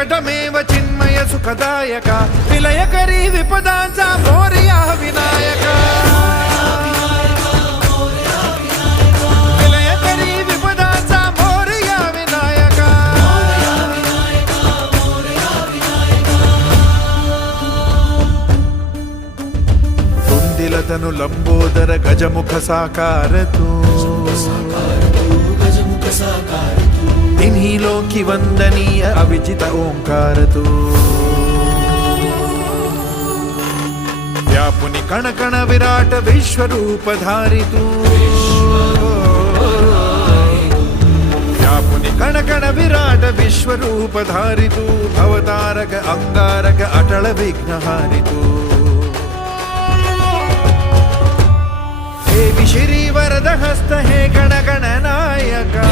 विकटमेव चिन्मय सुखदायक विलयकरी विपदांचा मोरया विनायक विलयकरी विपदांचा मोरया विनायक कुंदिलतनु लंबोदर गजमुख साकार तू तिन्ही लोकी वंदनीय अविजित ओंकार तू व्यापुनि कण कण विराट विश्वरूप धारी तू व्यापुनि कण कण विराट विश्वरूप धारी तू भवतारक अंगारक अटल विघ्नहारी तू हे श्री वरद हस्त हे गण गण नायका